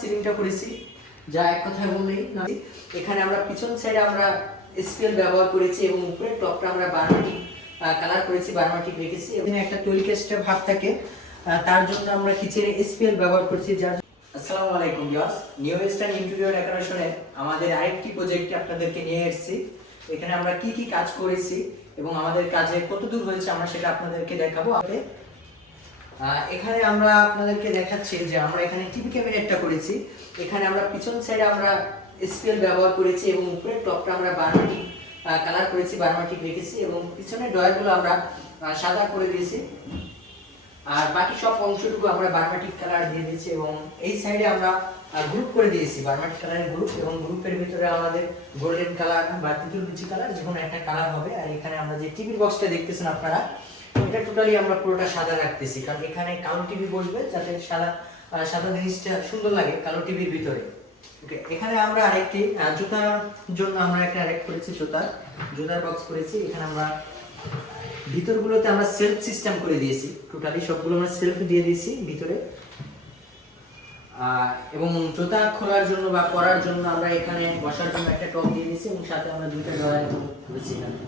সিলিংটা করেছি। যা এক কথায় বললেই এখানে আমরা পিছন সাইডে আমরা এসপিএল ব্যবহার করেছি এবং উপরে টপটা আমরা কালার করেছি রেখেছি। এখানে একটা ভাব থাকে। তার জন্য আমরা কিচেনে এসপিএল ব্যবহার করছি যার আসসালামু আলাইকুম নিউ ইন্টেরিয়র আমাদের আরেকটি প্রজেক্টে আপনাদেরকে নিয়ে এসেছি। এখানে আমরা কি কি কাজ করেছি এবং আমাদের কাজে কত দূর হয়েছে আমরা সেটা আপনাদেরকে দেখাবো। আহ, এখানে আমরা আপনাদেরকে দেখাচ্ছি যে আমরা এখানে টিভি ক্যাবিনেটটা করেছি। এখানে আমরা পিছন সাইডে আমরা এসপিএল ব্যবহার করেছি এবং উপরে টপটা আমরা বারমাটিক কালার করেছি বারমাটিক রেখেছি এবং পিছনের ডয়ারগুলো আমরা সাদা করে দিয়েছি। আর বাকি সব অংশটুকু আমরা বারমাটিক কালার দিয়ে দিয়েছি এবং এই সাইডে আমরা গ্রুপ করে দিয়েছি। বারমাটিক কালারের গ্রুপ এবং গ্রুপের ভিতরে আমাদের গোল্ডেন কালার বা তিতুল কালার যে কোনো একটা কালার হবে। আর এখানে আমরা যে টিভির বক্সটা দেখতেছেন আপনারা এটা টোটালি আমরা পুরোটা সাদা রাখতেছি। কারণ এখানে কালো টিভি বসবে, যাতে সাদা সাদা জিনিসটা সুন্দর লাগে কালো টিভির ভিতরে। এখানে আমরা আরেকটি জুতার জন্য আমরা একটা আরেক করেছি, জুতার জুতার বক্স করেছি। এখানে আমরা ভিতরগুলোতে আমরা সেলফ সিস্টেম করে দিয়েছি। টোটালি সবগুলো আমরা সেলফ দিয়ে দিয়েছি ভিতরে। এবং জুতা খোলার জন্য বা পরার জন্য আমরা এখানে বসার জন্য একটা টপ দিয়ে দিয়েছি এবং সাথে আমরা দুইটা ড্রয়ার করেছি এখানে।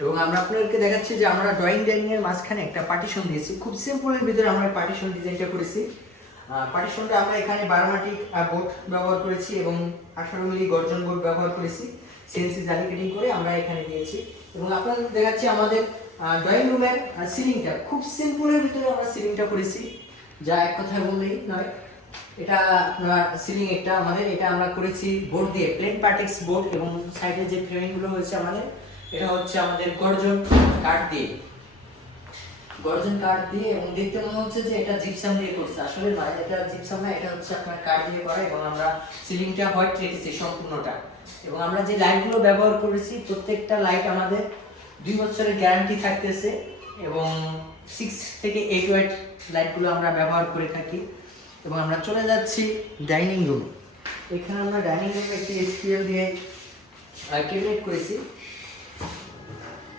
এবং আমরা আপনাদেরকে দেখাচ্ছি যে আমরা ড্রয়িং ডাইনিং এর মাঝখানে একটা পার্টিশন দিয়েছি। খুব সিম্পলের ভিতরে আমরা পার্টিশন ডিজাইনটা করেছি। পার্টিশনটা আমরা এখানে বারোমাটিক বোর্ড ব্যবহার করেছি এবং আঠারো মিলি গর্জন বোর্ড ব্যবহার করেছি। সিএনসি জালি করে আমরা এখানে দিয়েছি। এবং আপনাদের দেখাচ্ছি আমাদের ড্রয়িং রুমের সিলিংটা খুব সিম্পলের ভিতরে আমরা সিলিংটা করেছি, যা এক কথায় বললেই নয়। এটা সিলিং একটা আমাদের, এটা আমরা করেছি বোর্ড দিয়ে প্লেন পার্টেক্স বোর্ড এবং সাইডে যে ফ্রেমিংগুলো হয়েছে আমাদের এটা হচ্ছে আমাদের গর্জন কাঠ দিয়ে। গর্জন কাঠ দিয়ে এবং দেখতে মনে হচ্ছে যে এটা জিপসাম দিয়ে করছে। আসলে নয় এটা জিপসাম না, এটা হচ্ছে আপনার কাঠ দিয়ে করা এবং আমরা সিলিংটা হোয়াইট রেখেছি সম্পূর্ণটা। এবং আমরা যে লাইটগুলো ব্যবহার করেছি, প্রত্যেকটা লাইট আমাদের দুই বছরের গ্যারান্টি থাকতেছে এবং সিক্স থেকে এইট ওয়াইট লাইটগুলো আমরা ব্যবহার করে থাকি। এবং আমরা চলে যাচ্ছি ডাইনিং রুম এখানে আমরা ডাইনিং রুমে একটি এসপিএল দিয়ে ক্যাবিনেট করেছি।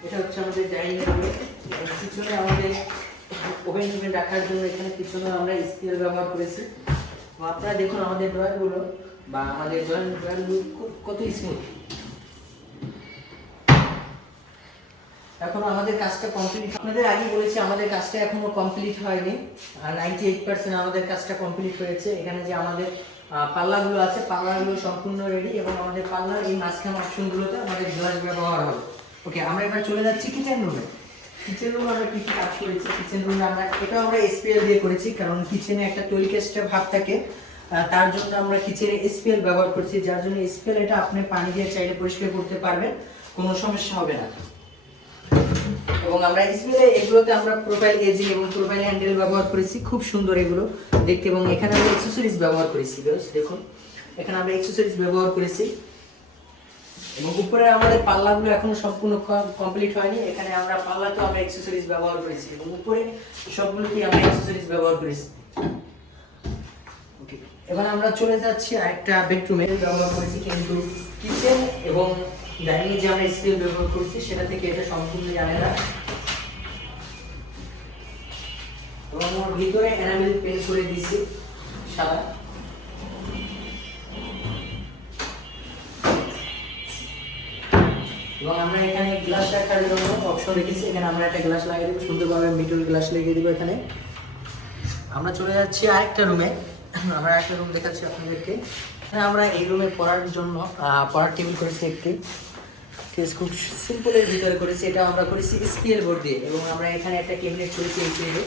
এটা হচ্ছে আমাদের ডাইনিং রুম। পিছনে আমাদের ওভেন টোভেন রাখার জন্য এখানে পিছনে আমরা স্পিয়ার ব্যবহার করেছি। আপনারা দেখুন আমাদের ড্রয়ারগুলো বা আমাদের ড্রয়িং ড্রয়ারগুলো খুব- কত স্মুথ এখন আমাদের কাজটা কমপ্লিট আপনাদের আগে বলেছি, আমাদের কাজটা এখনও কমপ্লিট হয়নি। আর নাইনটি এইট পার্সেন্ট আমাদের কাজটা কমপ্লিট হয়েছে। এখানে যে আমাদের পাল্লাগুলো আছে, পাল্লাগুলো সম্পূর্ণ রেডি এবং আমাদের পাল্লার এই মাঝখান অপশনগুলোতে আমাদের গ্লাস ব্যবহার হবে। ওকে আমরা এবার চলে যাচ্ছি কিচেন রুমে কিচেন রুমে আমরা কি কি কাজ করেছি? কিচেন রুমে আমরা, এটাও আমরা এসপিএল দিয়ে করেছি, কারণ কিচেনে একটা টোলিকেস্টের ভাব থাকে। তার জন্য আমরা কিচেনে এসপিএল ব্যবহার করছি, যার জন্য এসপিএল এটা আপনি পানি দিয়ে চাইলে পরিষ্কার করতে পারবেন, কোনো সমস্যা হবে না। এবং আমরা স্পিলে এগুলোতে আমরা প্রোফাইল এজিং এবং প্রোফাইল হ্যান্ডেল ব্যবহার করেছি, খুব সুন্দর এগুলো দেখতে এবং এখানে আমরা অ্যাক্সেসরিজ ব্যবহার করেছি দেখুন। এখানে আমরা অ্যাক্সেসরিজ ব্যবহার করেছি। এবং উপরে আমাদের পাল্লাগুলো এখনও সম্পূর্ণ কমপ্লিট হয়নি। এখানে আমরা পাল্লাতেও আমরা অ্যাক্সেসরিজ ব্যবহার করেছি এবং উপরে সবগুলোতেই আমরা অ্যাক্সেসরিজ ব্যবহার করেছি। ওকে এবার আমরা চলে যাচ্ছি আরেকটা বেডরুমে ব্যবহার করেছি কিন্তু কিচেন এবং ডাইনিং যে আমরা স্কেল ব্যবহার করেছি, সেটা থেকে এটা সম্পূর্ণই আলাদা এবং ওর ভিতরে এনামেল পেন্ট করে দিয়েছি, সাদা। এবং আমরা এখানে গ্লাস রাখার জন্য অপশন রেখেছি এখানে আমরা একটা গ্লাস লাগিয়ে দেবো। সুন্দরভাবে মিটল গ্লাস লাগিয়ে দেবো এখানে। আমরা চলে যাচ্ছি আরেকটা রুমে আমরা একটা রুম দেখাচ্ছি আপনাদেরকে। আমরা এই রুমে পড়ার জন্য পড়ার টেবিল করেছি একটি। খুব সিম্পলের ভিতরে করেছি। এটা আমরা করেছি স্পিএল বোর্ড দিয়ে। এবং আমরা এখানে একটা ক্যাবিনেট করেছি এই টেবিলে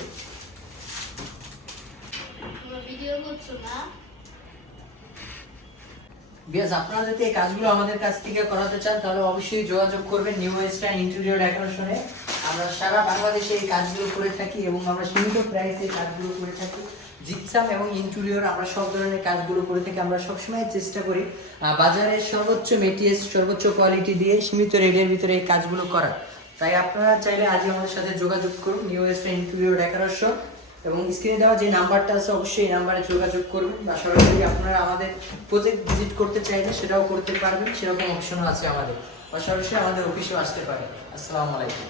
তোমরা ভিডিও করছ না বিয়াস আপনারা যদি এই কাজগুলো আমাদের কাছ থেকে করাতে চান তাহলে অবশ্যই যোগাযোগ করবেন নিউ ওয়েস্টার্ন ইন্টেরিয়র ডেকোরেশনে আমরা সারা বাংলাদেশে এই কাজগুলো করে থাকি এবং আমরা সীমিত প্রাইসে এই কাজগুলো করে থাকি। জিপসাম এবং ইন্টেরিয়র আমরা সব ধরনের কাজগুলো করে থাকি। আমরা সবসময় চেষ্টা করি আহ, বাজারের সর্বোচ্চ মেটেরিয়ালস সর্বোচ্চ কোয়ালিটি দিয়ে সীমিত রেটের ভিতরে এই কাজগুলো করার। তাই আপনারা চাইলে আজই আমাদের সাথে যোগাযোগ করুন নিউ ওয়েস্টার্ন ইন্টেরিয়র ডেকোরেশন এবং স্ক্রিনে দেওয়া যে নাম্বারটা আছে, অবশ্যই এই নাম্বারে যোগাযোগ করবেন বা সরাসরি আপনারা আমাদের প্রজেক্ট ভিজিট করতে চাইলে সেটাও করতে পারবেন। সেরকম অপশনও আছে আমাদের। বা সরাসরি আমাদের অফিসেও আসতে পারেন। আসসালামু আলাইকুম।